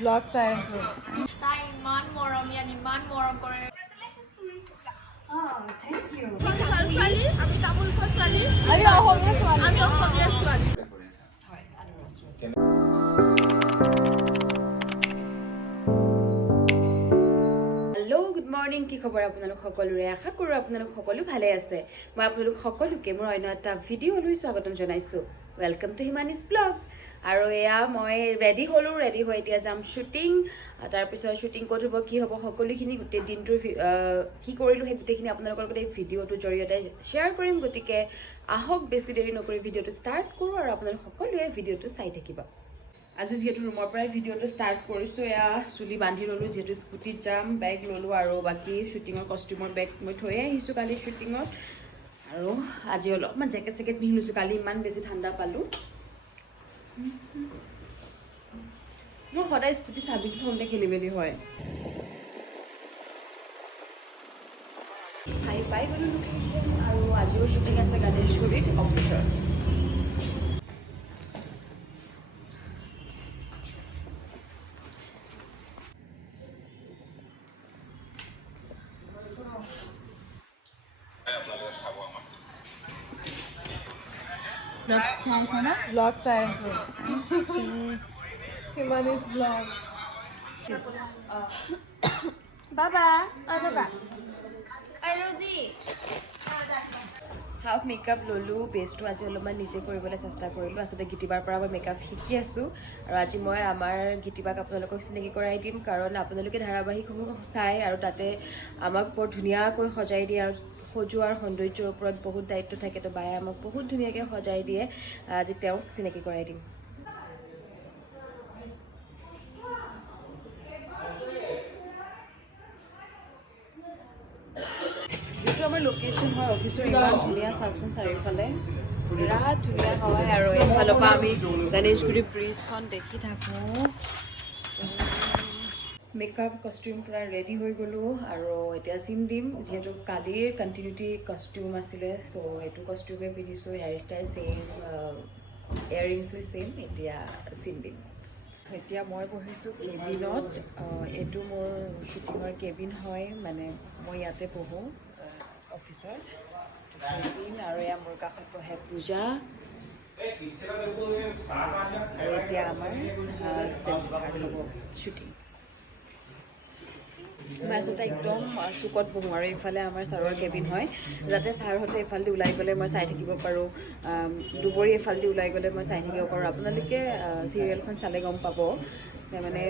Blog চাই আছো। তাই ইমান মৰমীয়ান ইমান মৰম কৰে। Congratulations, Puri. Thank you. আমি তামোল খোৱা ছোৱালী। আমি অসমীয়া ছোৱালী। আমি অসমীয়া ছোৱালী। হেল্ল' গুড মৰ্ণিং, কি খবৰ আপোনালোক সকলোৰে? আশা কৰোঁ আপোনালোক সকলো ভালে আছে। মই আপোনালোক সকলোকে মোৰ অন্য এটা ভিডিঅ'লৈ স্বাগতম জনাইছোঁ। Welcome to Himani's blog. আৰু এয়া মই ৰেডি হ'লোঁ, ৰেডি হৈ এতিয়া যাম শ্বুটিং। তাৰপিছত শ্বুটিং ক'ত হ'ব, কি হ'ব, সকলোখিনি গোটেই দিনটোৰ কি কৰিলোঁ সেই গোটেইখিনি আপোনালোকৰ লগত এই ভিডিঅ'টোৰ জৰিয়তে শ্বেয়াৰ কৰিম। গতিকে আহক বেছি দেৰি নকৰি ভিডিঅ'টো ষ্টাৰ্ট কৰোঁ আৰু আপোনালোক সকলোৱে ভিডিঅ'টো চাই থাকিব। আজি যিহেতু ৰুমৰ পৰাই ভিডিঅ'টো ষ্টাৰ্ট কৰিছোঁ, এয়া চুলি বান্ধি ল'লোঁ যিহেতু স্কুটিত যাম, বেগ ল'লোঁ আৰু বাকী শ্বুটিঙৰ কষ্টিউমৰ বেগ মই থৈয়ে আহিছোঁ কালি শ্বুটিঙত। আৰু আজি অলপমান জেকেট চেকেট পিন্ধি লৈছোঁ, কালি ইমান বেছি ঠাণ্ডা পালোঁ। মোৰ সদায় স্কুটি চাবি থওঁতে খেলি মেলি হয়। পাই গ'লোঁ লোকেশ্যন আৰু আজিও শ্বুটিং আছে গণেশগুৰিত অফিচৰ। ব্লগ চাই আছো। হিমানিজ ব্লগ। বাবা, বাবা। ৰজি। হাফ মেকআপ ল'লোঁ, বেচটো আজি অলপমান নিজে কৰিবলৈ চেষ্টা কৰিলোঁ। আচলতে গীতিবাৰ পৰা মই মেকআপ শিকি আছোঁ আৰু আজি মই আমাৰ গীতিবাক আপোনালোকক চিনাকি কৰাই দিম, কাৰণ আপোনালোকে ধাৰাবাহিকসমূহ চাই আৰু তাতে আমাক বৰ ধুনীয়াকৈ সজাই দিয়ে আৰু সজোৱাৰ সৌন্দৰ্যৰ ওপৰত বহুত দায়িত্ব থাকে। তো বায়ে আমাক বহুত ধুনীয়াকৈ সজাই দিয়ে। আজি তেওঁক চিনাকি কৰাই দিম। যিটো আমাৰ লোকেশ্যন হয় অফিচৰ, ইমান ধুনীয়া চাওকচোন চাৰিওফালে, বিৰাট ধুনীয়া হয়। আৰু এইফালৰ পৰা আমি গণেশগুৰি ব্ৰিজখন দেখি থাকোঁ। মেকআপ কষ্টিউম পূৰা ৰেডি হৈ গ'লোঁ আৰু এতিয়া চিন দিম। যিহেতু কালিৰ কণ্টিনিউটি কষ্টিউম আছিলে, চ' এইটো কষ্টিউমে পিন্ধিছোঁ, হেয়াৰ ষ্টাইল ছেইম, ইয়াৰিংছো ছেইম। এতিয়া চিন দিম। এতিয়া মই বহিছোঁ কেবিনত। এইটো মোৰ শ্বুটিঙৰ কেবিন হয়, মানে মই ইয়াতে বহোঁ অফিচৰ কেবিন। আৰু এয়া মোৰ কাষত বহে পূজা। আৰু এতিয়া আমাৰ ষ্টাৰ্ট হ'ব শ্বুটিং। মই আচলতে একদম চুকত বহোঁ আৰু এইফালে আমাৰ ছাৰৰ কেবিন হয়, যাতে ছাৰহঁতে এইফালেদি ওলাই গ'লে মই চাই থাকিব পাৰোঁ, দুবৰি এইফালেদি ওলাই গ'লে মই চাই থাকিব পাৰোঁ। আপোনালোকে চিৰিয়েলখন চালে গম পাব, মানে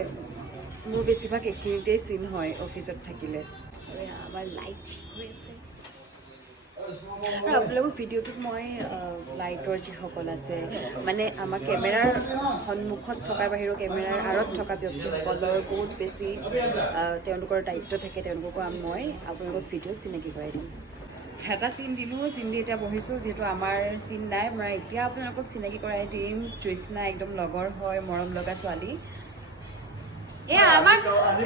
মোৰ বেছিভাগ এইখিনিতেই চিন হয় অফিচত থাকিলে। আৰু আমাৰ লাইট হৈ আছে আৰু আপোনালোকৰ ভিডিঅ'টোত মই লাইটৰ যিসকল আছে, মানে আমাৰ কেমেৰাৰ সন্মুখত থকাৰ বাহিৰেও কেমেৰাৰ আঁৰত থকা ব্যক্তিসকলৰ বহুত বেছি তেওঁলোকৰ দায়িত্ব থাকে। তেওঁলোককো মই আপোনালোকক ভিডিঅ'ত চিনাকি কৰাই দিম। এটা চিন দিলোঁ, চিন দি এতিয়া বহিছোঁ। যিহেতু আমাৰ চিন নাই, মই এতিয়া আপোনালোকক চিনাকি কৰাই দিম। তৃষ্ণা একদম লগৰ হয়, মৰম লগা ছোৱালী। এয়া আমাৰ আজি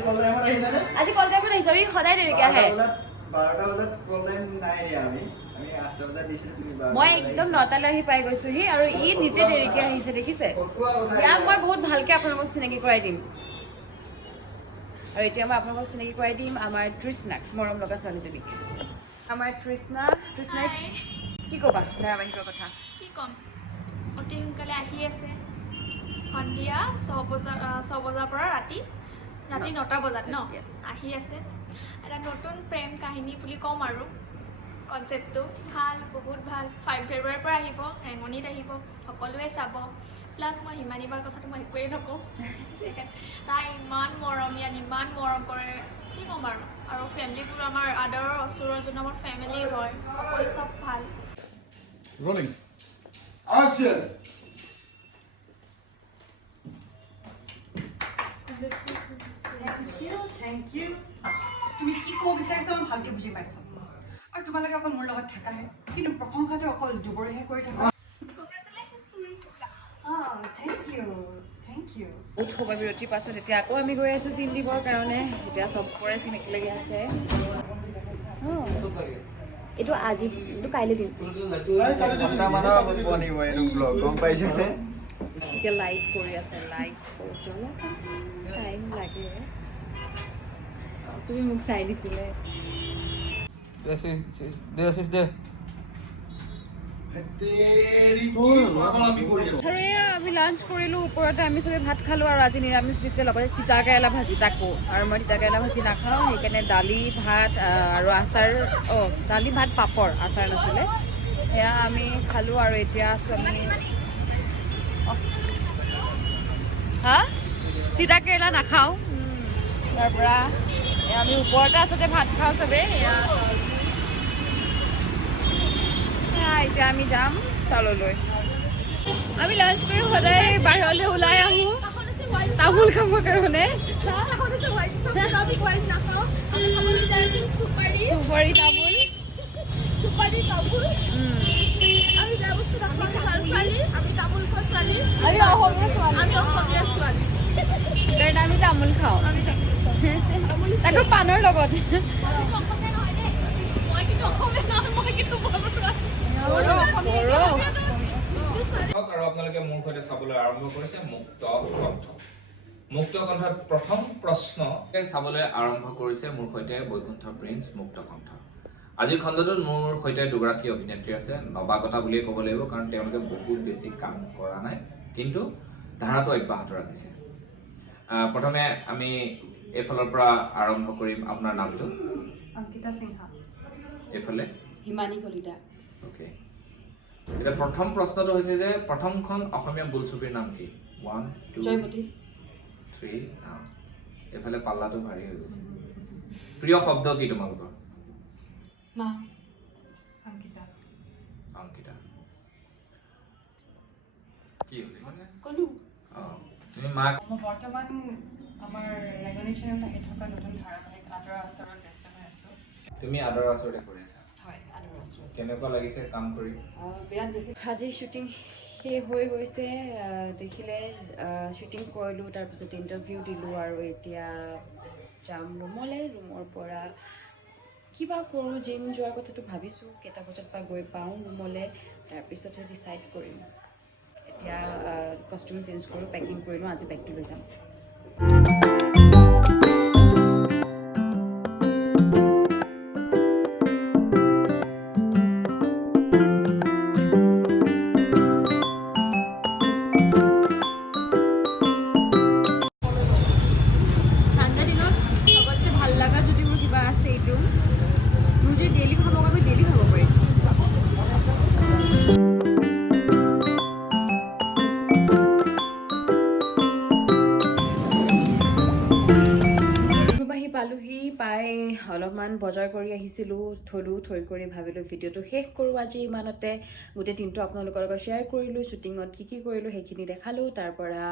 কল টাইমত আহিছে, সদায় দেৰিকৈ আহে। মই একদম 9টালৈ আহি পাই গৈছোঁহি আৰু ই নিজে দেৰিকৈ আহিছে, দেখিছে? ইয়াক মই বহুত ভালকৈ আপোনালোকক চিনাকি কৰাই দিম। আৰু এতিয়া মই আপোনালোকক চিনাকি কৰাই দিম আমাৰ তৃষ্ণাক, মৰম লগা ছোৱালীজনীক। আমাৰ তৃষ্ণাই কি ক'বা ধাৰাবাহিকৰ কথা? কি ক'ম, অতি সোনকালে আহি আছে। সন্ধিয়া 6 বজাৰ পৰা ৰাতি 9টা বজাত ন আহি আছে। এটা নতুন প্ৰেম কাহিনী বুলি ক'ম আৰু কনচেপ্টটো ভাল, বহুত ভাল। 5 ফেব্ৰুৱাৰীৰ পৰা আহিব, ৰেঙনিত আহিব, সকলোৱে চাব। প্লাছ মই হিমানীবাৰ কথাটো মই একোৱেই নকওঁ, তাই ইমান মৰমীয়ান ইমান মৰম কৰে, কি ক'ম আৰু। আৰু ফেমিলিবোৰ আমাৰ আদৰৰ অস্তুৰৰ যোনটো আমাৰ ফেমিলি হয়, সকলো চব ভাল। Rolling. Action. Thank you. তুমি কি ক'ব বিচাৰিছা মই ভালকৈ বুজি পাইছোঁ। আৰু তোমালোকে অকল মোৰ লগত থাকাহে, কিন্তু প্ৰশংসাটো অকল দুবৰিহে কৰি থাকা। Congratulations, Puri. Thank you. Thank you. বহুত সময় বিৰতিৰ পাছত এতিয়া আকৌ আমি গৈ আছোঁ চিন দিবৰ কাৰণে। এতিয়া চবৰে চিন একেলগে আছে। এইটো আজি, এইটো কাইলৈ দিম। এতিয়া লাইট কৰি আছে, লাইট টাইম তুমি মোক চাই দিছিলে আৰু এয়া আমি লাঞ্চ কৰিলোঁ ওপৰতে আমি চবে ভাত খালোঁ আৰু আজি নিৰামিষ দিছিলে লগতে তিতা কেৰেলা ভাজি তাকো আৰু মই তিতা কেৰেলা ভাজি নাখাওঁ সেইকাৰণে দালি ভাত আৰু আচাৰ দালি ভাত পাপৰ আচাৰ নাছিলে এয়া আমি খালোঁ আৰু এতিয়া আছোঁ আমি হা তিতা কেৰেলা নাখাওঁ তাৰ পৰা আমি ওপৰতে আচলতে ভাত খাওঁ চবেই এতিয়া আমি যাম তললৈ আমি লাঞ্চ কৰি সদায় বাহিৰলৈ ওলাই আহোঁ তামোল খাবৰ কাৰণে চুপাৰী তামোল আমি তামোল খাওঁ তাকো পাণৰ লগত আৰু আপোনালোকে মোৰ সৈতে চাবলৈ আৰম্ভ কৰিছে মুক্ত কণ্ঠ মুক্ত কণ্ঠত প্ৰথম প্ৰশ্ন চাবলৈ আৰম্ভ কৰিছে মোৰ সৈতে বৈকুণ্ঠ প্ৰিন্স মুক্ত কণ্ঠ আজিৰ খণ্ডটোত মোৰ সৈতে দুগৰাকী অভিনেত্ৰী আছে নৱাগতা বুলিয়ে ক'ব লাগিব কাৰণ তেওঁলোকে বহুত বেছি কাম কৰা নাই কিন্তু ধাৰাটো অব্যাহত ৰাখিছে প্ৰথমে আমি এইফালৰ পৰা আৰম্ভ কৰিম আপোনাৰ নামটো অংকিতা সিংহা এইফালে হিমানী কলিতা ওকে এটা প্ৰথম প্ৰশ্নটো হৈছে যে প্ৰথমখন অসমীয়া বোলছবিৰ নাম কি 1 2 জয়মতী 3 এইফালে পাল্লাটো ভাৰী হৈ গৈছে প্ৰিয় শব্দ কি তোমালোকৰ মা অংকিতা অংকিতা কি হ'ল মানে কলো তুমি মা মই বৰ্তমান আমাৰ ৰেগনি চেনেলত আহি থকা নতুন ধাৰাবাহিক আদৰ আচৰত ব্যস্ত হৈ আছোঁ তুমি আদৰ আচৰতে কৰি আছা হয় আদৰ আছোঁ কেনেকুৱা লাগিছে কাম কৰি বিৰাট বেছি আজি শ্বুটিং শেষ হৈ গৈছে দেখিলে শ্বুটিং কৰিলোঁ তাৰপিছত ইণ্টাৰভিউ দিলোঁ আৰু এতিয়া যাম ৰুমলৈ ৰুমৰ পৰা কিবা কৰোঁ জিম যোৱাৰ কথাটো ভাবিছোঁ কেইটা বজাত পৰা গৈ পাওঁ ৰুমলৈ তাৰপিছতহে ডিচাইড কৰিম এতিয়া কষ্টিউম চেঞ্জ কৰোঁ পেকিং কৰি লওঁ আজি বেগটো লৈ যাম ঠাণ্ডা দিনত চবতছে ভাল লগা যদি মোৰ কিবা আছে এইটো মোৰ যদি ডেইলি খাব কাৰণে ডেইলি খাব পাৰিম পালোহি পাই অলপমান বজাৰ কৰি আহিছিলোঁ থৈ কৰি ভাবিলোঁ ভিডিঅ'টো শেষ কৰোঁ আজি ইমানতে গোটেই দিনটো আপোনালোকৰ লগত শ্বেয়াৰ কৰিলোঁ শ্বুটিঙত কি কৰিলোঁ সেইখিনি দেখালোঁ তাৰ পৰা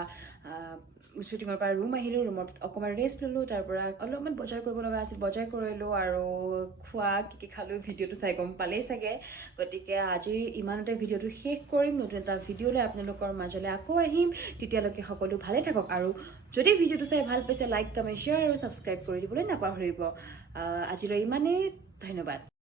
শ্বুটিঙৰ পৰা ৰুম আহিলোঁ ৰুমত অকণমান ৰেষ্ট ল'লোঁ তাৰ পৰা অলপমান বজাৰ কৰিব লগা আছিল বজাৰ কৰিলোঁ আৰু খোৱা কি খালোঁ ভিডিঅ'টো চাই গম পালেই চাগে গতিকে আজি ইমানতে ভিডিঅ'টো শেষ কৰিম নতুন এটা ভিডিঅ' লৈ আপোনালোকৰ মাজলৈ আকৌ আহিম তেতিয়ালৈকে সকলো ভালে থাকক আৰু যদি ভিডিঅ'টো চাই ভাল পাইছে লাইক কমেণ্ট শ্বেয়াৰ আৰু ছাবস্ক্ৰাইব কৰি দিবলৈ নাপাহৰিব আজিলৈ ইমানেই ধন্যবাদ